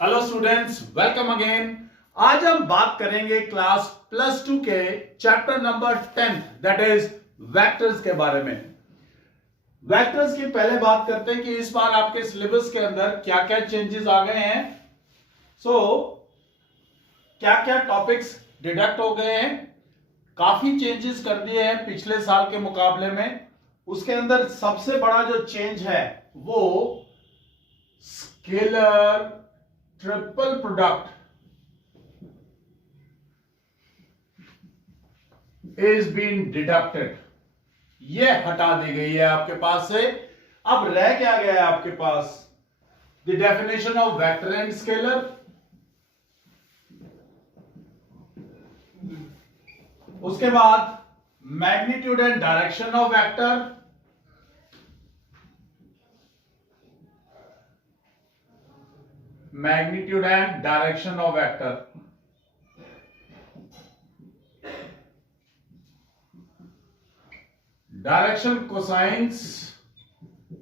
Hello students, welcome again. आज हम बात करेंगे क्लास प्लस टू के chapter number 10 that is vectors के बारे में। वेक्टर्स की पहले बात करते हैं कि इस बार आपके सिलेबस के अंदर क्या क्या चेंजेस आ गए हैं। क्या क्या टॉपिक्स डिडक्ट हो गए हैं। काफी चेंजेस कर दिए हैं पिछले साल के मुकाबले में। उसके अंदर सबसे बड़ा जो चेंज है वो scalar triple product is been deducted. ये हटा दी गई है आपके पास से। अब रह क्या गया है आपके पास? The definition of vector and scalar, उसके बाद magnitude and direction of vector, magnitude and direction of vector, direction cosines,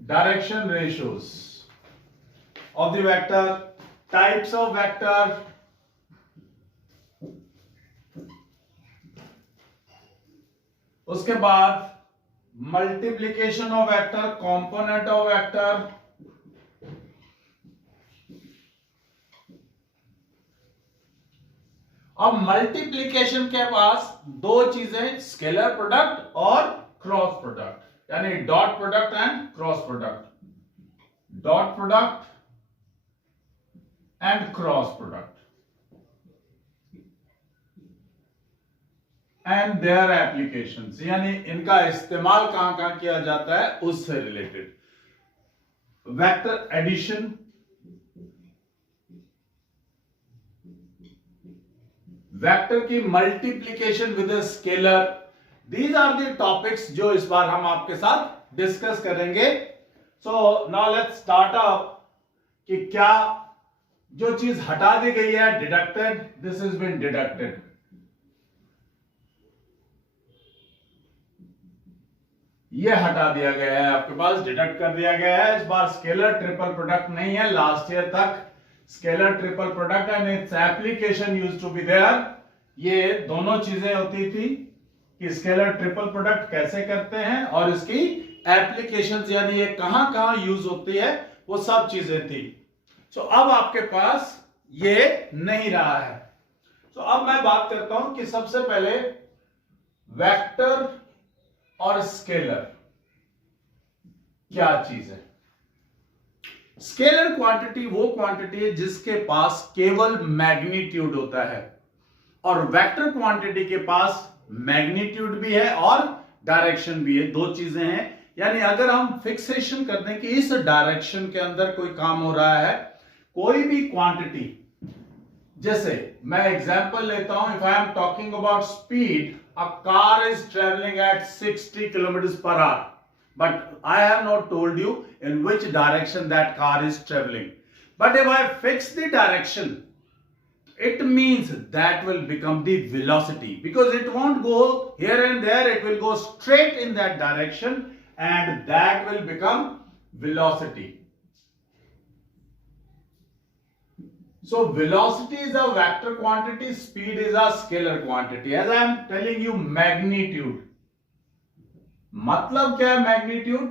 direction ratios of the vector, types of vector, उसके बाद multiplication of vector, component of vector, अब multiplication के पास दो चीजें, scalar product और क्रॉस प्रोडक्ट, यानी dot product and cross product, dot product and cross product and their applications, यानी इनका इस्तेमाल कहां कहां किया जाता है उससे रिलेटेड। वेक्टर एडिशन, वेक्टर की multiplication with a scalar, these are the topics जो इस बार हम आपके साथ डिस्कस करेंगे। So now let's start up कि क्या जो चीज हटा दी गई है deducted, this is been deducted. ये हटा दिया गया है आपके पास, डिडक्ट कर दिया गया है। इस बार स्केलर ट्रिपल प्रोडक्ट नहीं है। लास्ट ईयर तक scalar triple product and its application used to be there. ये दोनों चीजें होती थी कि स्केलर ट्रिपल प्रोडक्ट कैसे करते हैं और इसकी एप्लीकेशंस, यानी ये कहां कहां यूज होती है, वो सब चीजें थी। सो अब आपके पास ये नहीं रहा है। सो अब मैं बात करता हूं कि सबसे पहले वेक्टर और स्केलर क्या चीज है। स्केलर क्वांटिटी वो क्वांटिटी है जिसके पास केवल मैग्नीट्यूड होता है, और वेक्टर क्वांटिटी के पास मैग्नीट्यूड भी है और डायरेक्शन भी है। दो चीजें हैं, यानी अगर हम फिक्सेशन कर दें कि इस डायरेक्शन के अंदर कोई काम हो रहा है, कोई भी क्वांटिटी, जैसे मैं एग्जांपल लेता हूं, if I am talking about speed, a car is travelling at 60 kilometre per our, but I have not told you in which direction that car is traveling. But if I fix the direction, it means that will become the velocity, because it won't go here and there, it will go straight in that direction and that will become velocity. So velocity is a vector quantity, speed is a scalar quantity. As I am telling you, magnitude, मतलब क्या है magnitude?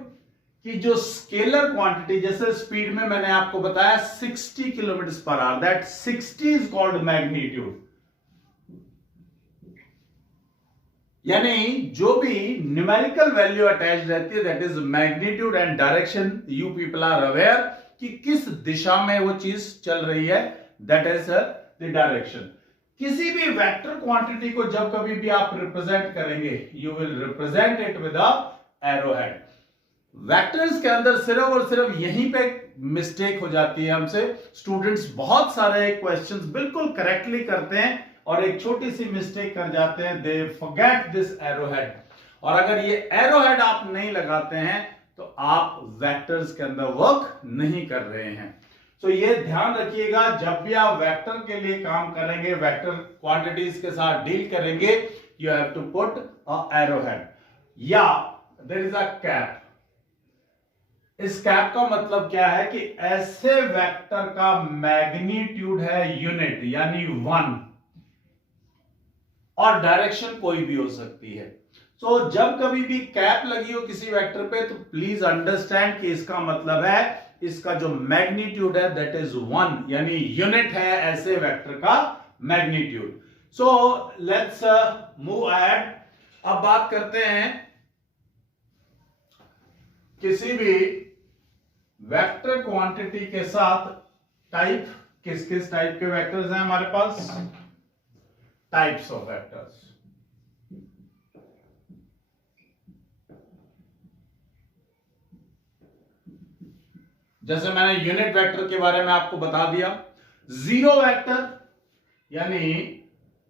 कि जो scalar quantity, जैसे speed में मैंने आपको बताया 60 kilometre per hour, that 60 is called magnitude. यानी जो भी न्यूमेरिकल वैल्यू अटैच रहती है, that is magnitude and direction. You people are aware कि किस दिशा में वो चीज चल रही है, दैट इज द डायरेक्शन। किसी भी वेक्टर क्वांटिटी को जब कभी भी आप रिप्रेजेंट करेंगे, you will represent it with a arrowhead. Vectors के अंदर सिर्फ और सिर्फ यहीं पे मिस्टेक हो जाती है हमसे। स्टूडेंट्स बहुत सारे क्वेश्चंस बिल्कुल करेक्टली करते हैं और एक छोटी सी मिस्टेक कर जाते हैं, दे फॉरगेट दिस एरोहेड। और अगर ये एरोहेड आप नहीं लगाते हैं तो आप वेक्टर्स के अंदर वर्क नहीं कर रहे हैं। तो ये ध्यान रखिएगा, जब भी आप वेक्टर के लिए काम करेंगे, वेक्टर क्वांटिटीज के साथ डील करेंगे, you have to put a arrowhead या देयर इज अ कैप। इस कैप का मतलब क्या है कि ऐसे वेक्टर का मैग्नीट्यूड है यूनिट यानी 1 और डायरेक्शन कोई भी हो सकती है। तो जब कभी भी कैप लगी हो किसी वेक्टर पे तो प्लीज अंडरस्टैंड कि इसका मतलब है इसका जो मैग्नीट्यूड है दैट इज 1 यानी यूनिट है ऐसे वेक्टर का magnitude. So let's move ahead. अब बात करते हैं किसी भी वेक्टर क्वांटिटी के साथ टाइप, किस किस टाइप के वेक्टर्स हैं हमारे पास, टाइप्स ऑफ वेक्टर्स। जैसे मैंने यूनिट वेक्टर के बारे में आपको बता दिया, जीरो वेक्टर यानी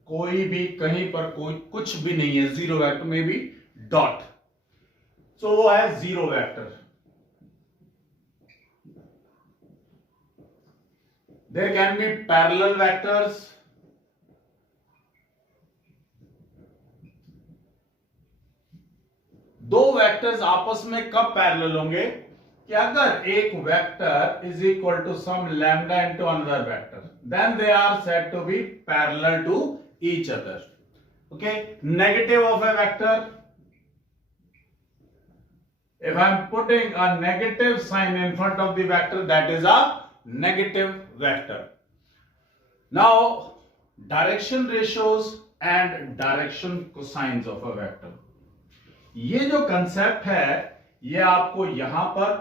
कोई भी कहीं पर कोई कुछ भी नहीं है, जीरो वेक्टर में भी डॉट, तो वो है zero vector. There can be parallel vectors, दो वेक्टर्स आपस में कब पैरेलल होंगे कि अगर एक vector is equal to some lambda into another vector, then they are said to be parallel to each other. Okay, negative of a vector, if I am putting a negative sign in front of the vector, that is a negative vector. Now direction ratios and direction cosines of a vector, ये जो concept है ये आपको यहां पर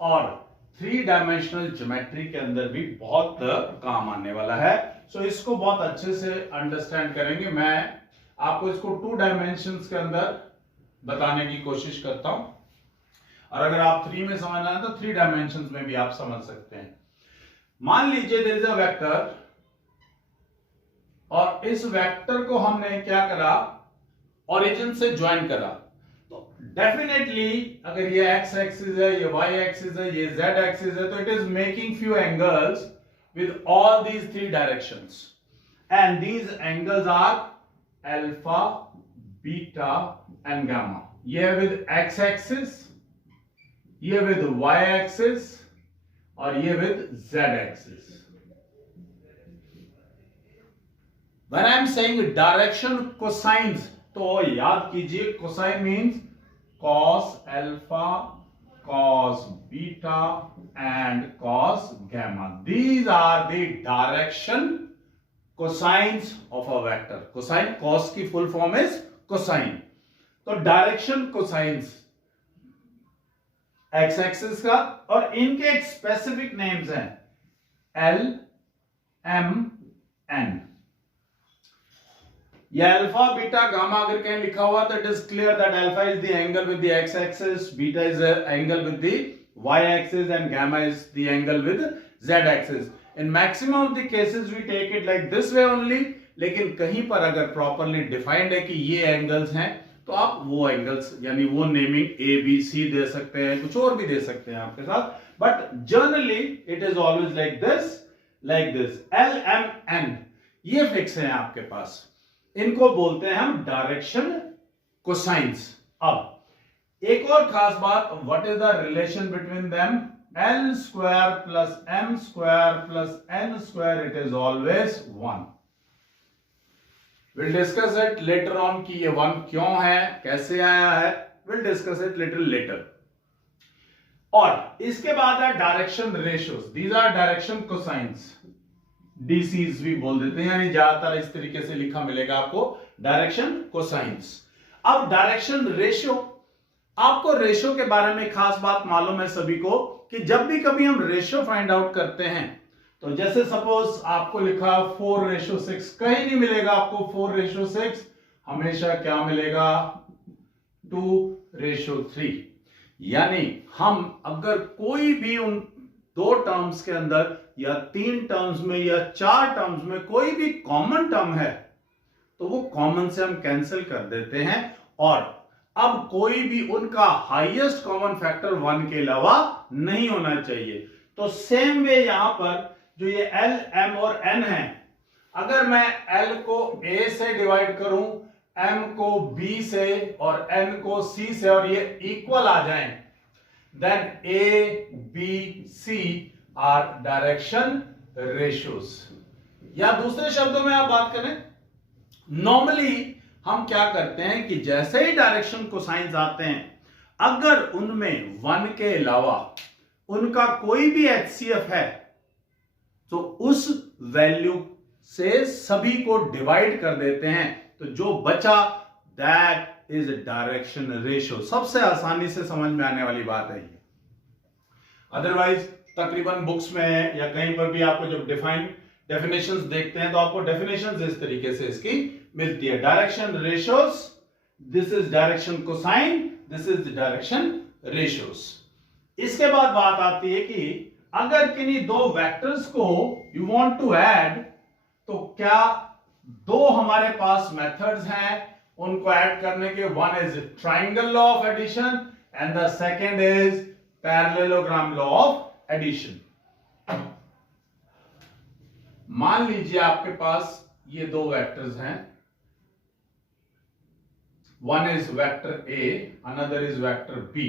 और 3 dimensional geometry के अंदर भी बहुत काम आने वाला है। सो इसको बहुत अच्छे से अंडरस्टैंड करेंगे। मैं आपको इसको 2 डायमेंशंस के अंदर बताने की कोशिश करता हूं और अगर आप 3 में समझना है तो 3 डायमेंशंस में भी आप समझ सकते हैं। मान लीजिए देयर इज अ वेक्टर और इस वेक्टर को हमने क्या करा, ओरिजिन से ज्वाइन करा, तो डेफिनेटली अगर ये एक्स एक्सिस है, ये वाई एक्सिस है, ये जेड एक्सिस है, तो it is making few angles with all these 3 directions and these angles are alpha, beta and gamma. ये विद एक्स एक्सिस, ये विद वाई एक्सिस और ये with z axis. When I am saying direction cosines, तो याद कीजिए cosine means cos alpha, cos beta and cos gamma. These are the direction cosines of a vector. Cosine, cos की full form is cosine. तो direction cosines x axis का, और इनके एक specific names हैं L, M, N। ये alpha, beta, gamma अगर कहीं लिखा हुआ तो it is clear that alpha is the angle with the x axis, beta is the angle with the y axis and gamma is the angle with z axis. In maximum of the cases we take it like this way only, लेकिन कहीं पर अगर properly defined है कि ये angles हैं तो आप वो एंगल्स यानी वो नेमिंग ए बी सी दे सकते हैं, कुछ और भी दे सकते हैं आपके साथ, but generally it is always like this L M N, ये फिक्स है आपके पास। इनको बोलते हैं हम डायरेक्शन कोसाइंस। अब एक और खास बात, what is the relation between them, L square plus M square plus N square, it is always 1। We'll discuss it later on कि ये 1 क्यों है, कैसे आया है, we'll discuss it little later। और इसके बाद है direction ratios, these are direction cosines, DCs भी बोल देते हैं, यानी ज्यादातर इस तरीके से लिखा मिलेगा आपको डायरेक्शन कोसाइंस। अब डायरेक्शन रेशियो, आपको रेशियो के बारे में खास बात मालूम है सभी को कि जब भी कभी हम रेशियो फाइंड आउट करते हैं तो जैसे सपोज आपको लिखा 4:6, कहीं नहीं मिलेगा आपको 4:6, हमेशा क्या मिलेगा 2:3। यानी हम अगर कोई भी उन 2 टर्म्स के अंदर या 3 टर्म्स में या 4 टर्म्स में कोई भी कॉमन टर्म है तो वो कॉमन से हम कैंसिल कर देते हैं, और अब कोई भी उनका हाईएस्ट कॉमन फैक्टर 1 के अलावा नहीं होना चाहिए। तो सेम वे यहां पर जो ये L, M और N है, अगर मैं L को A से डिवाइड करूं, M को B से और N को C से, और ये इक्वल आ जाएं, then A, B, C are direction ratios. या दूसरे शब्दों में आप बात करें, नॉर्मली हम क्या करते हैं कि जैसे ही डायरेक्शन कोसाइंस आते हैं, अगर उनमें 1 के अलावा उनका कोई भी HCF है तो उस वैल्यू से सभी को डिवाइड कर देते हैं, तो जो बचा दैट इज डायरेक्शन रेशियो. सबसे आसानी से समझ में आने वाली बात है ये. अदरवाइज तकरीबन बुक्स में या कहीं पर भी आपको जब डेफिनेशंस देखते हैं तो आपको डेफिनेशंस इस तरीके से इसकी मिलती है. Direction ratios, this is direction cosine, this is the direction ratios. इसके बाद बात आती है कि अगर किन्हीं दो वेक्टर्स को यू वांट टू ऐड, तो क्या दो हमारे पास मेथड्स हैं उनको ऐड करने के. One is triangle law of addition and the second is parallelogram law of addition. मान लीजिए आपके पास ये दो वेक्टर्स हैं, one is vector A, another is vector B.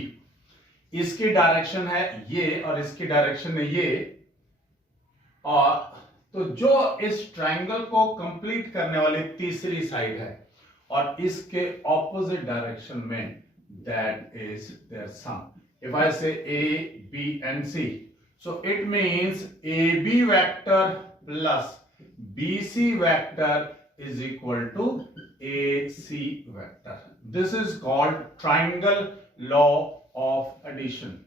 इसकी डायरेक्शन है ये और इसकी डायरेक्शन है ये, और तो जो इस ट्राइंगल को कंप्लीट करने वाली तीसरी साइड है और इसके ऑपोजिट डायरेक्शन में, that is their sum. If I say A B and C, so it means A B vector plus B C vector is equal to A C vector. This is called triangle law of addition.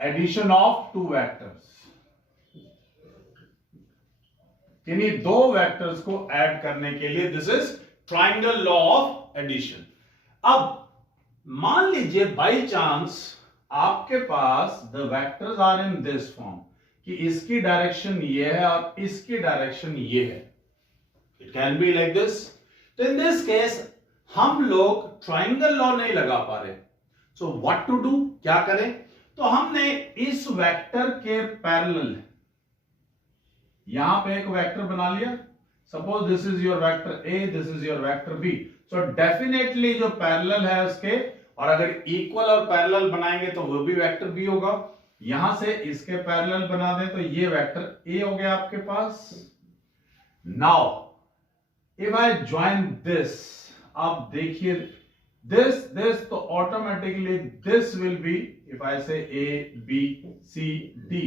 Addition of two vectors, यानी दो vectors को add करने के लिए this is triangle law of addition. अब मान लीजिए by chance आपके पास the vectors are in this form, कि इसकी डायरेक्शन ये है और इसकी डायरेक्शन ये है. It can be like this. तो इन दिस केस हम लोग ट्राइंगल लॉ नहीं लगा पा रहे. सो व्हाट टू डू, क्या करें. तो हमने इस वेक्टर के पैरेलल यहां पे एक वेक्टर बना लिया. Suppose this is your vector A, this is your vector B. So definitely जो पैरेलल है उसके, और अगर इक्वल और पैरेलल बनाएंगे तो वो भी वेक्टर बी होगा. यहां से इसके पैरेलल बना दें तो ये वेक्टर ए हो गया आपके पास. Now if I join this, आप देखिए दिस तो automatically this will be, if I say A B C D,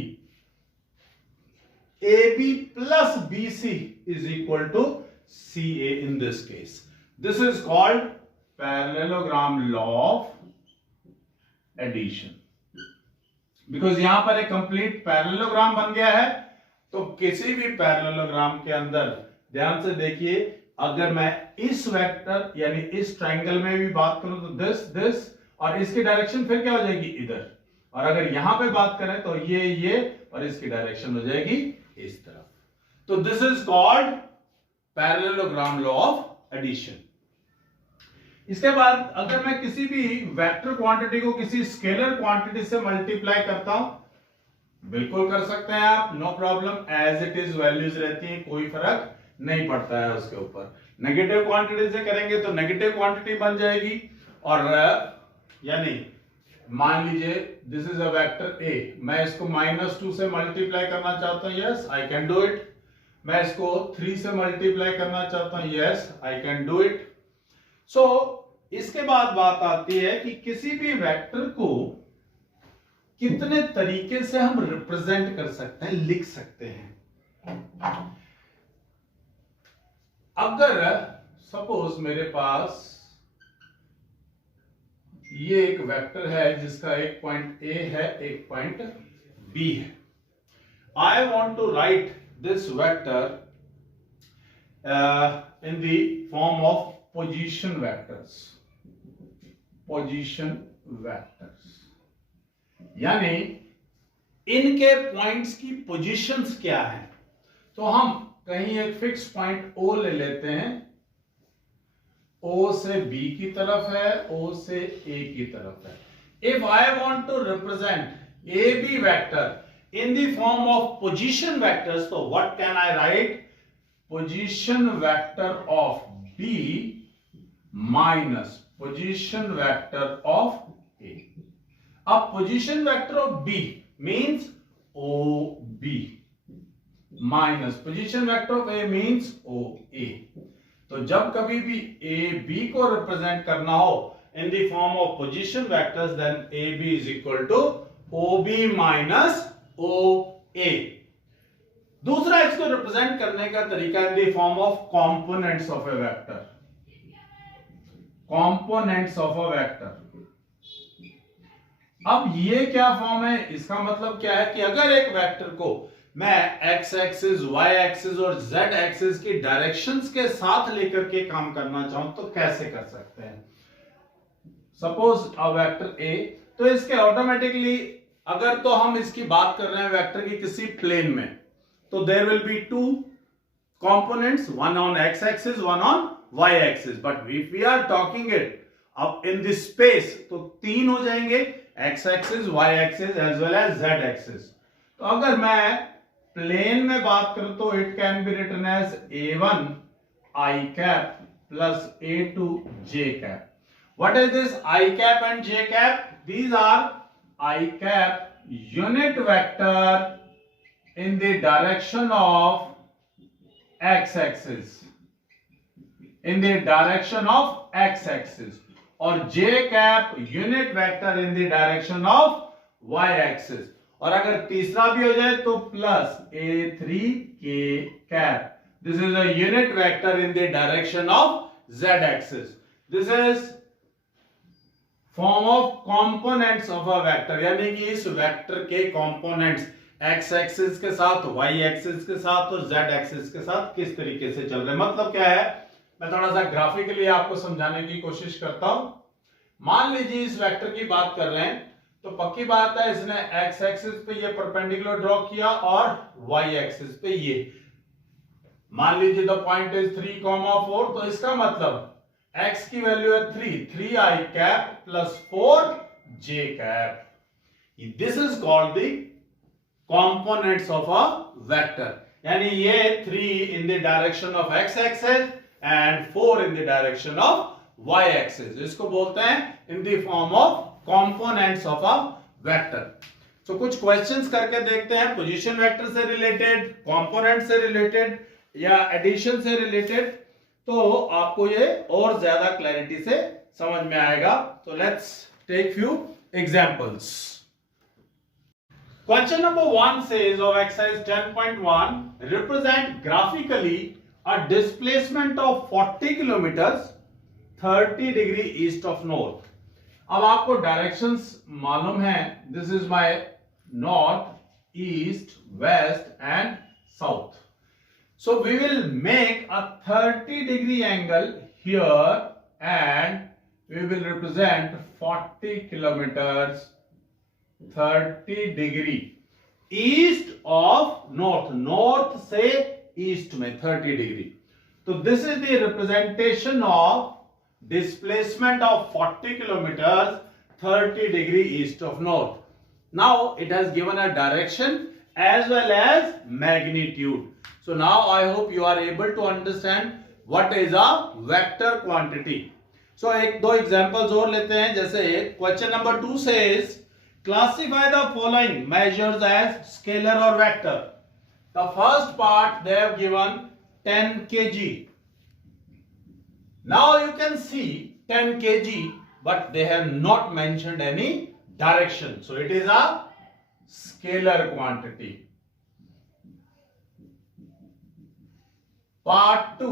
A B plus B C is equal to C A. In this case this is called parallelogram law of addition. Because यहां पर एक complete parallelogram बन गया है. तो किसी भी parallelogram के अंदर ध्यान से देखिए, अगर मैं इस वेक्टर यानी इस ट्राइंगल में भी बात करूं तो दिस और इसकी डायरेक्शन फिर क्या हो जाएगी इधर, और अगर यहां पे बात करें तो ये और इसकी डायरेक्शन हो जाएगी इस तरफ. तो this is called parallelogram law of addition. इसके बाद अगर मैं किसी भी वेक्टर क्वांटिटी को किसी स्केलर क्वांटिटी से मल्टीप्लाई करता हूं, बिल्कुल कर सकते हैं आप, no problem. As it is values रहती हैं, कोई फर्क नहीं पड़ता है उसके ऊपर. नेगेटिव क्वांटिटी से करेंगे तो नेगेटिव क्वांटिटी बन जाएगी, और यानी मान लीजिए this is a vector A, मैं इसको -2 से मल्टीप्लाई करना चाहता हूं, yes I can do it. मैं इसको 3 से मल्टीप्लाई करना चाहता हूं, yes I can do it. So इसके बाद बात आती है कि किसी भी वेक्टर को कितने तरीके से हम रिप्रेजेंट कर सकते हैं, लिख सकते हैं. अगर सपोज मेरे पास ये एक वेक्टर है जिसका एक पॉइंट ए है, एक पॉइंट बी है. I want to write this vector in the form of position vectors. Position vectors यानी इनके पॉइंट्स की पोजीशंस क्या है. तो हम कहीं एक फिक्स पॉइंट O ले लेते हैं, O से B की तरफ है, O से A की तरफ है. If I want to represent AB vector in the form of position vectors, so what can I write? Position vector of B minus position vector of A. अब position vector of B means OB minus position vector of A means OA. तो जब कभी भी AB को represent करना हो in the form of position vectors, then AB is equal to OB minus OA. दूसरा इसको रिप्रेजेंट करने का तरीका इन the form of components of a vector. Components of a vector. अब ये क्या फॉर्म है, इसका मतलब क्या है कि अगर एक वेक्टर को मैं एक्स एक्सिस, वाई एक्सिस और जेड एक्सिस की डायरेक्शंस के साथ लेकर के काम करना चाहूं तो कैसे कर सकते हैं. सपोज अ वेक्टर ए, तो इसके ऑटोमेटिकली अगर तो हम इसकी बात कर रहे हैं वेक्टर की किसी प्लेन में, तो there will be two components, one on x axis, one on y axis. But if we are talking it up in this space, तो तीन हो जाएंगे, x axis, y axis as well as z axis. तो अगर मैं plane में बात करूं तो it can be written as a1 I cap plus a2 j cap. What is this I cap and j cap? These are I cap unit vector in the direction of x axis, in the direction of x axis, और j cap unit vector in the direction of y axis. और अगर तीसरा भी हो जाए तो plus a3 k cap. This is a unit vector in the direction of z axis. This is form of components of a vector, यानी कि इस वेक्टर के कंपोनेंट्स x एक्सिस के साथ, y एक्सिस के साथ और z एक्सिस के साथ किस तरीके से चल रहे हैं. मतलब क्या है, मैं थोड़ा सा ग्राफिकली आपको समझाने की कोशिश करता हूं. मान लीजिए इस वेक्टर की बात कर रहे हैं, तो पक्की बात है इसने x एक्सिस पे ये परपेंडिकुलर ड्रॉ किया और y एक्सिस पे ये. मान लीजिए द पॉइंट इज 3,4, तो इसका मतलब x की वैल्यू है 3i cap plus 4j cap. This is called the components of a vector. यानी ये 3 in the direction of x axis and 4 in the direction of y axis. इसको बोलते हैं in the form of components of a vector. So कुछ questions करके देखते हैं position vector से related, component से related या addition से related, तो आपको ये और ज्यादा clarity से समझ में आएगा. So let's take few examples. Question number 1 says of exercise 10.1, represent graphically a displacement of 40 kilometers 30 degree east of north. अब आपको directions मालूम है, this is my north, east, west and south. So we will make a 30 degree angle here and we will represent 40 kilometers 30 degree east of north. North से east में 30 degree. तो this is the representation of displacement of 40 kilometre 30 degree east of north. Now it has given a direction as well as magnitude. So now I hope you are able to understand what is a vector quantity. So एक दो examples और लेते हैं. जैसे question number 2 says classify the following measures as scalar or vector. The first part they have given 10 kg. Now you can see 10 kg, but they have not mentioned any direction. So it is a scalar quantity. Part 2,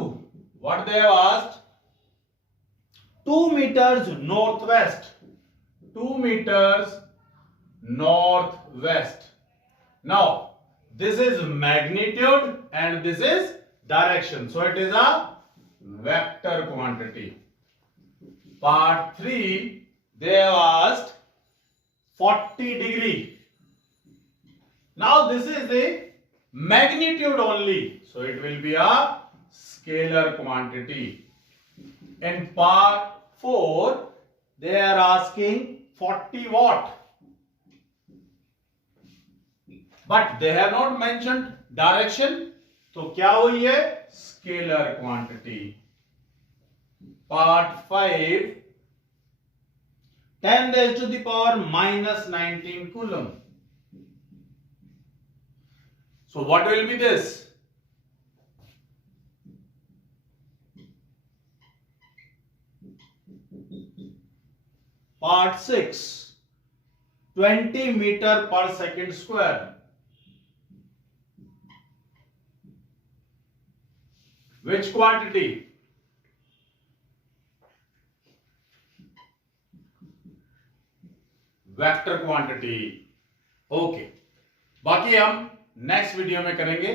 what they have asked? 2 meters northwest. 2 meters northwest. Now this is magnitude and this is direction, so it is a vector quantity. Part 3 they have asked 40 degree. Now this is the magnitude only, so it will be a scalar quantity. In part 4 they are asking 40 watt, but they have not mentioned direction, तो क्या हुई है? Scalar quantity. Part 5 10 raised to the power minus 19 coulomb. So what will be this? Part 6 20 meter per second square. Which quantity? Vector quantity. Okay, बाकी हम next video में करेंगे.